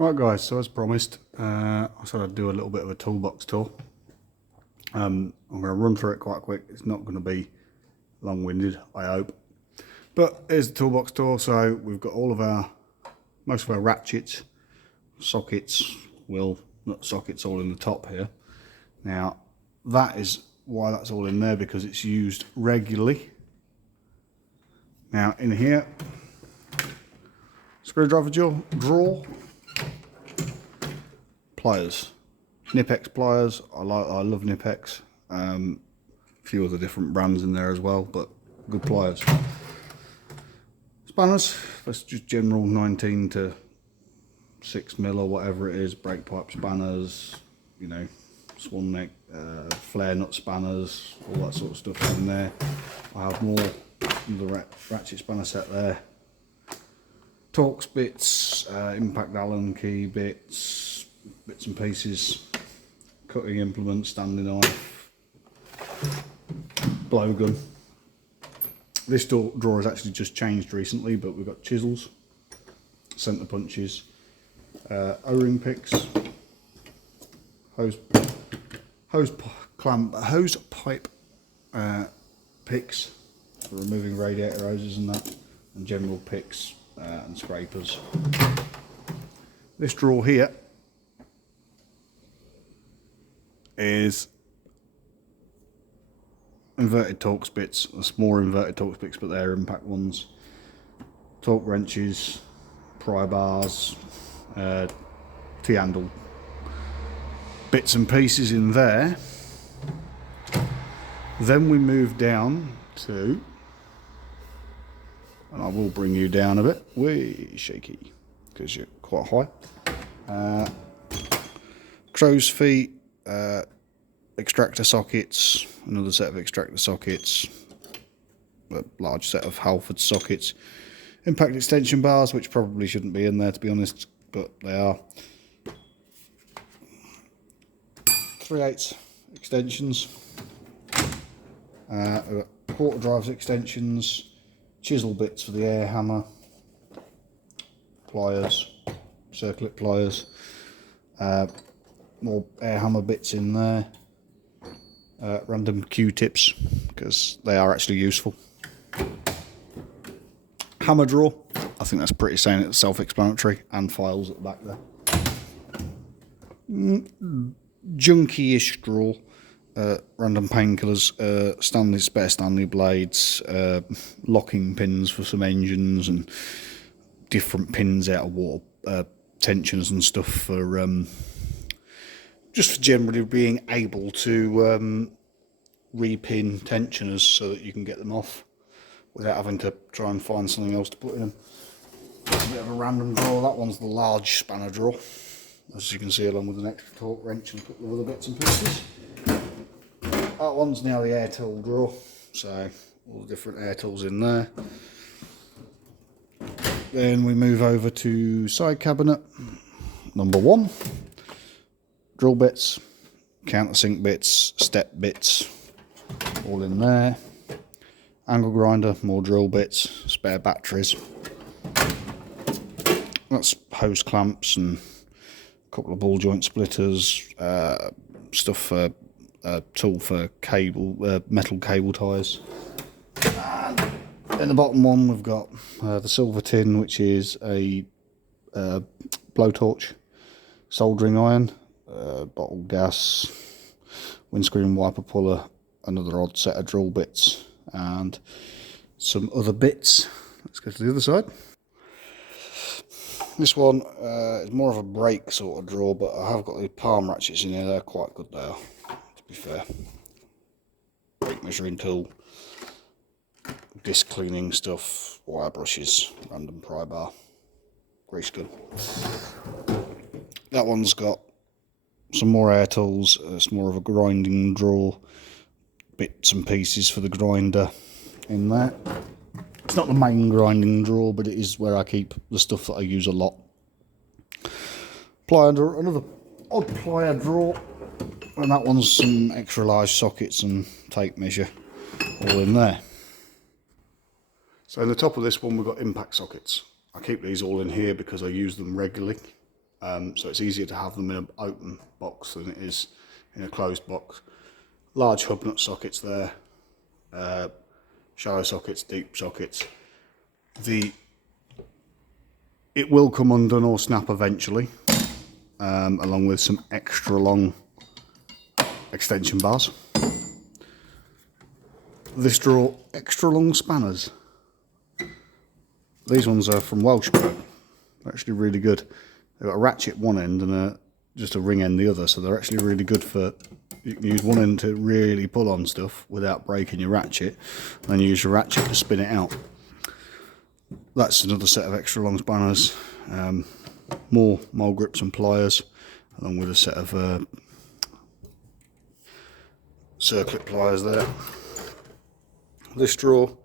Right guys, so as promised, I said I'd do a little bit of a toolbox tour. I'm going to run through it quite quick. It's not going to be long-winded, I hope. But here's the toolbox tour. So we've got most of our ratchets, sockets, nut sockets all in the top here. Now that is why that's all in there, because it's used regularly. Now in here, screwdriver drawer, pliers, Nipex pliers. I love Nipex. A few other different brands in there as well, but good pliers. Spanners, that's just general 19 to 6mm or whatever it is. Brake pipe spanners, you know, swan neck, flare nut spanners, all that sort of stuff in there. I have more of the ratchet spanner set there. Torx bits, impact Allen key bits and pieces, cutting implements, standing knife, blowgun. This drawer has actually just changed recently, but we've got chisels, centre punches, O-ring picks, hose pipe picks for removing radiator hoses and that, and general picks and scrapers. This drawer here is inverted Torx bits. There's more inverted Torx bits, but they're impact ones. Torque wrenches, pry bars, T-handle bits and pieces in there. Then we move down to, and I will bring you down a bit, way shaky, because you're quite high. Crow's feet, extractor sockets, another set of extractor sockets, a large set of Halford sockets, impact extension bars, which probably shouldn't be in there to be honest, but they are. 3/8 extensions, quarter drives extensions, chisel bits for the air hammer, pliers, circlip pliers, more air hammer bits in there, random Q-tips because they are actually useful. Hammer drawer, I think that's pretty self-explanatory, and files at the back there. Junky-ish drawer, random painkillers, spare Stanley blades, locking pins for some engines, and different pins out of water tensioners and stuff for just for generally being able to repin tensioners so that you can get them off without having to try and find something else to put in them. That's a bit of a random drawer. That one's the large spanner drawer, as you can see, along with an extra torque wrench and a couple of other bits and pieces. That one's now the air tool drawer, so all the different air tools in there. Then we move over to side cabinet number 1. Drill bits, countersink bits, step bits, all in there. Angle grinder, more drill bits, spare batteries. That's hose clamps and a couple of ball joint splitters, stuff for tool for cable, metal cable ties. And in the bottom one we've got the silver tin, which is a blowtorch, soldering iron, bottle gas, windscreen wiper puller, another odd set of drill bits, and some other bits. Let's go to the other side. This one is more of a brake sort of drawer, but I have got the palm ratchets in here. They're quite good there, to be fair. Brake measuring tool, disc cleaning stuff, wire brushes, random pry bar, grease gun. That one's got some more air tools. It's more of a grinding drawer, bits and pieces for the grinder in there. It's not the main grinding drawer, but it is where I keep the stuff that I use a lot. Plier drawer, another odd plier drawer, and that one's some extra large sockets and tape measure all in there. So in the top of this one we've got impact sockets. I keep these all in here because I use them regularly. so it's easier to have them in an open box than it is in a closed box. Large hub nut sockets there, shallow sockets, deep sockets. It will come undone or snap eventually, along with some extra long extension bars. This drawer, extra long spanners. These ones are from Welsh. They're actually really good. They've got a ratchet one end and just a ring end the other, so they're actually really good for, you can use one end to really pull on stuff without breaking your ratchet, and then use your ratchet to spin it out. That's another set of extra long spanners. More mole grips and pliers, along with a set of circlip pliers there. This drawer,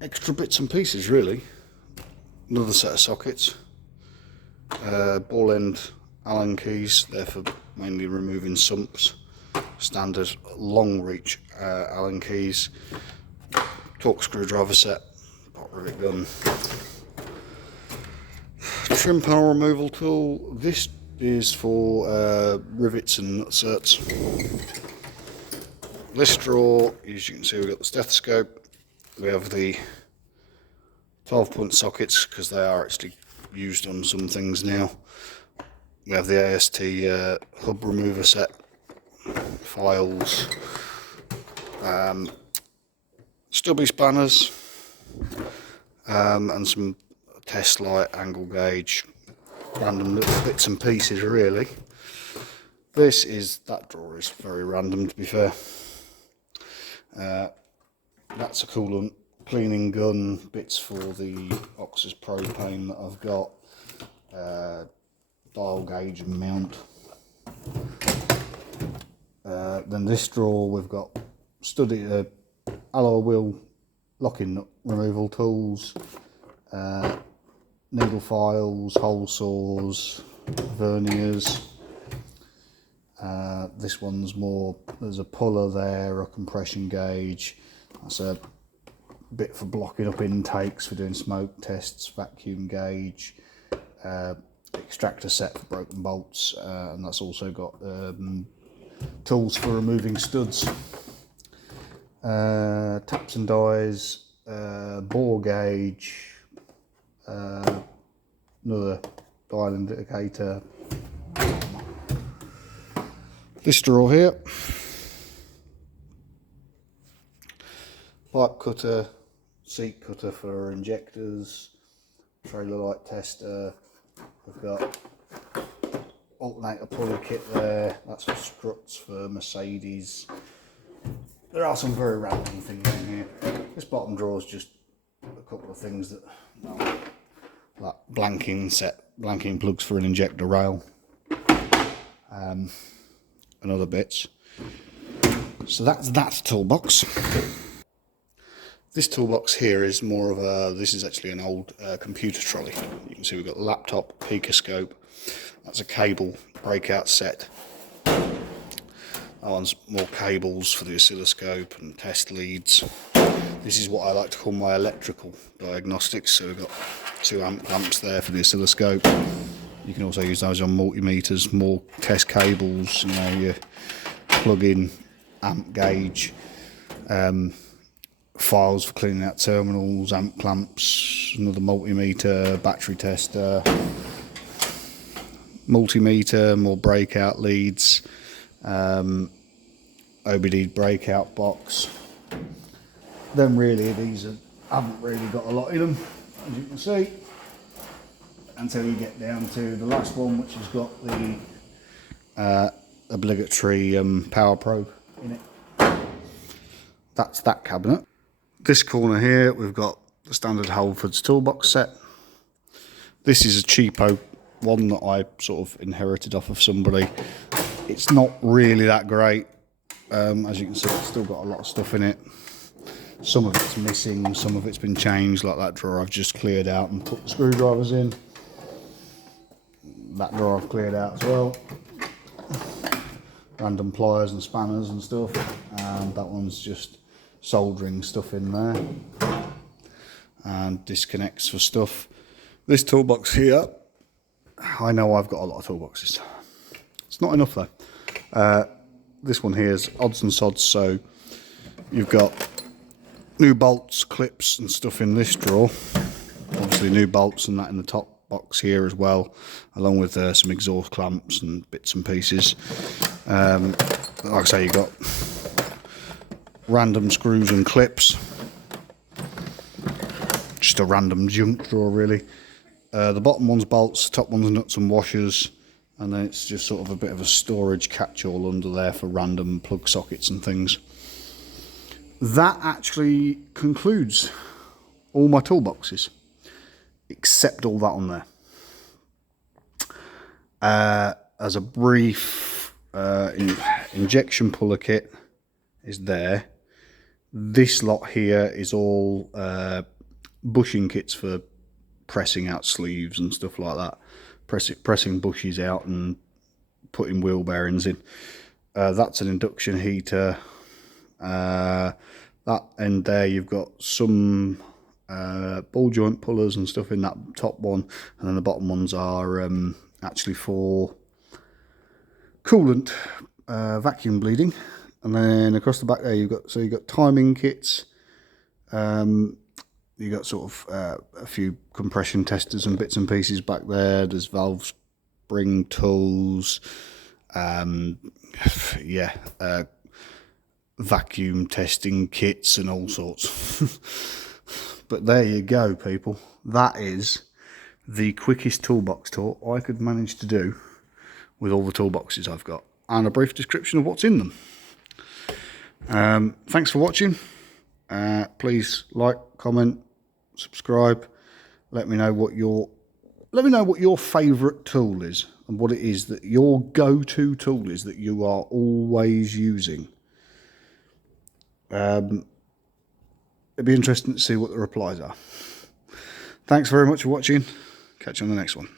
extra bits and pieces really. Another set of sockets, ball end Allen keys, they're for mainly removing sumps. Standard long reach Allen keys, torque screwdriver set, pot rivet gun, trim panel removal tool. This is for rivets and nutserts. This drawer, as you can see, we've got the stethoscope, we have the 12-point sockets because they are actually used on some things now. We have the AST hub remover set, files, stubby spanners, and some test light, angle gauge, random little bits and pieces really. That drawer is very random, to be fair. That's a coolant cleaning gun, bits for the Oxys propane that I've got, dial gauge and mount. Then this drawer we've got alloy wheel locking nut removal tools, needle files, hole saws, verniers. This one's more, there's a puller there, a compression gauge. That's a bit for blocking up intakes for doing smoke tests, vacuum gauge, extractor set for broken bolts, and that's also got tools for removing studs, taps and dies, bore gauge, another dial indicator. This drawer here, pipe cutter, seat cutter for injectors, trailer light tester. We've got alternator pulley kit there, that's for struts for Mercedes. There are some very random things in here. This bottom drawer is just a couple of things that, like blanking plugs for an injector rail, and other bits. So that's that toolbox. This toolbox here is more of this is actually an old computer trolley. You can see we've got laptop, picoscope, that's a cable breakout set. That one's more cables for the oscilloscope and test leads. This is what I like to call my electrical diagnostics. So we've got 2 amp clamps there for the oscilloscope. You can also use those on multimeters, more test cables, your plug-in amp gauge, files for cleaning out terminals, amp clamps, another multimeter, battery tester, multimeter, more breakout leads, OBD breakout box. Then really these haven't really got a lot in them, as you can see, until you get down to the last one, which has got the obligatory power probe in it. That's that cabinet. This corner here we've got the standard Halfords toolbox set. This is a cheapo one that I sort of inherited off of somebody. It's not really that great. As you can see, it's still got a lot of stuff in it. Some of it's missing, some of it's been changed, like that drawer I've just cleared out and put the screwdrivers in. That drawer I've cleared out as well. Random pliers and spanners and stuff. And that one's just soldering stuff in there. And disconnects for stuff. This toolbox here, I know I've got a lot of toolboxes. It's not enough though. This one here is odds and sods, so you've got new bolts, clips and stuff in this drawer. Obviously new bolts and that in the top box here as well, along with some exhaust clamps and bits and pieces. Like I say, you've got random screws and clips. Just a random junk drawer really. The bottom one's bolts, top one's nuts and washers, and then it's just sort of a bit of a storage catch-all under there for random plug sockets and things. That actually concludes all my toolboxes, except all that on there. As a brief, injection puller kit is there. This lot here is all bushing kits for pressing out sleeves and stuff like that. Pressing bushes out and putting wheel bearings in. That's an induction heater. That end there, you've got some ball joint pullers and stuff in that top one, and then the bottom ones are actually for coolant vacuum bleeding. And then across the back there, you've got timing kits. You got sort of a few compression testers and bits and pieces back there. There's valve spring tools, vacuum testing kits and all sorts. But there you go, people. That is the quickest toolbox tour I could manage to do with all the toolboxes I've got, and a brief description of what's in them. Thanks for watching. Please like, comment, subscribe. Let me know what your favourite tool is, and what it is that your go-to tool is that you are always using. It'd be interesting to see what the replies are. Thanks very much for watching. Catch you on the next one.